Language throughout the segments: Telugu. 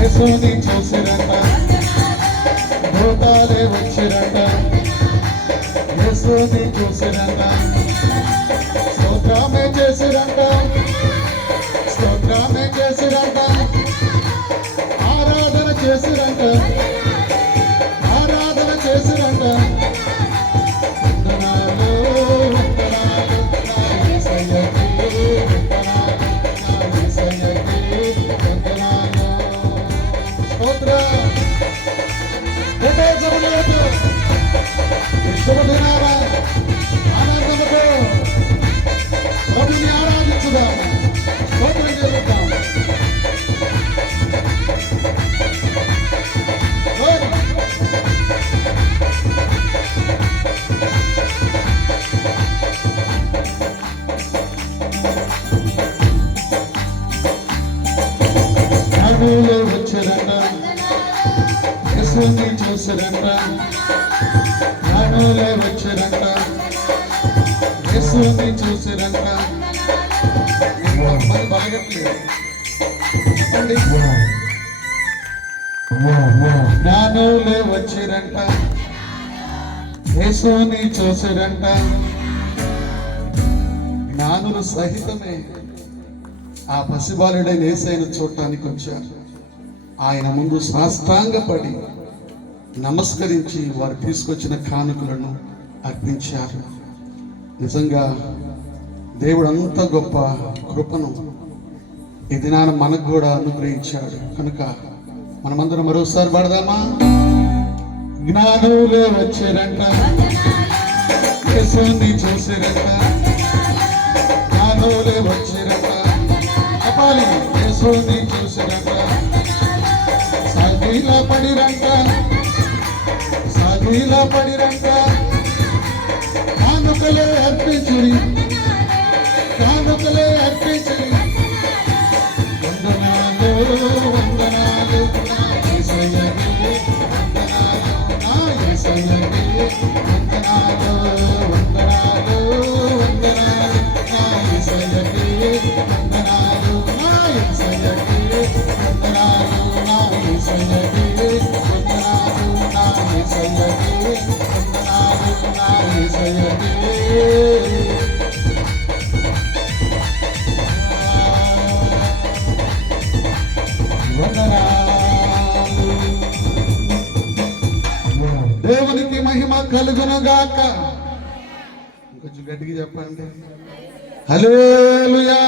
యేసుని చూసిరంట, భూతాలే వచ్చిరంట. యేసుని చూసిరంట, స్తోత్రమే చేసిరంట, స్తోత్రమే చేసిరంట, ఆరాధన చేసిరంట, ఆరాధన చేసిరంట. వందనాలు వందనాలు నా యేసయ్యకి, వందనాలు నా యేసయ్యకి, వందనాలు. స్తోత్రం. జములకు శుభదినాల ఆనందముతో ప్రభుని ఆరాధించుదాం, స్తోత్రం చేద్దాం. ప్రభువులో వచ్చారంట, యేసుని చూసారంట, జ్ఞానులే వచ్చారంట, యేసుని చూసారంట. మరి బాగట్లేదు చెప్పండి. జ్ఞానులే వచ్చారంట, యేసుని చూసారంట. జ్ఞానులు సహితమే ఆ పసిబాలుడైన యేసయ్యను చూడటానికి వచ్చారు. ఆయన ముందు సాష్టాంగపడి నమస్కరించి వారు తీసుకొచ్చిన కానుకలను అర్పించారు. నిజంగా దేవుడు అంత గొప్ప కృపను ఈ దినాన మనకు కూడా అనుగ్రహించాడు. కనుక మనమందరం మరోసారి పాడదామా? జ్ఞానులే వచ్చారంట, యేసుని చూసారంట, జ్ఞానులే వచ్చారంట, చెప్పాలి. యేసుని చూసారంట, సాగిలా పడిరంట, సాగిలా పడిరంట. కానుకలే అర్పించుడి, కానుకలే అర్పించుడి. వందనాలు వందనాలు నా యేసయ్యకి, వందనాలు నా యేసయ్యకి, వందనాలు వందనాలు వందనాలు నా యేసయ్యకి, వందనాలు నా యేసయ్యకి, వందనాలు నా యేసయ్యకి, వందనాలు నా యేసయ్యకి, వందనాలు నా యేసయ్యకి. దేవునికి మహిమ కలుగునుగాక. కొంచెం గట్టిగా చెప్పండి. హల్లెలూయా.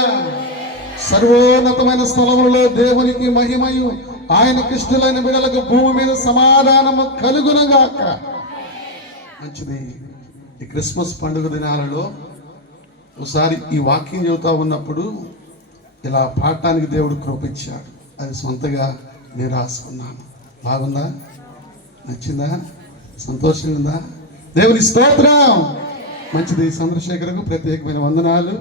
సర్వోన్నతమైన స్థలములలో దేవునికి మహిమయు, ఆయనకి ఇష్టలైన బిడ్డలకు భూమి మీద సమాధానము కలుగునుగాక. మంచిది. ఈ క్రిస్మస్ పండుగ దినాలలో ఒకసారి ఈ వాక్యం చెబుతా ఉన్నప్పుడు ఇలా పాడటానికి దేవుడు కృపించాడు. అది సొంతగా నేను రాసుకున్నాను. బాగుందా? నచ్చిందా? సంతోషంగా ఉందా? దేవుని స్తోత్రం. మంచిది. చంద్రశేఖర్కు ప్రత్యేకమైన వందనాలు.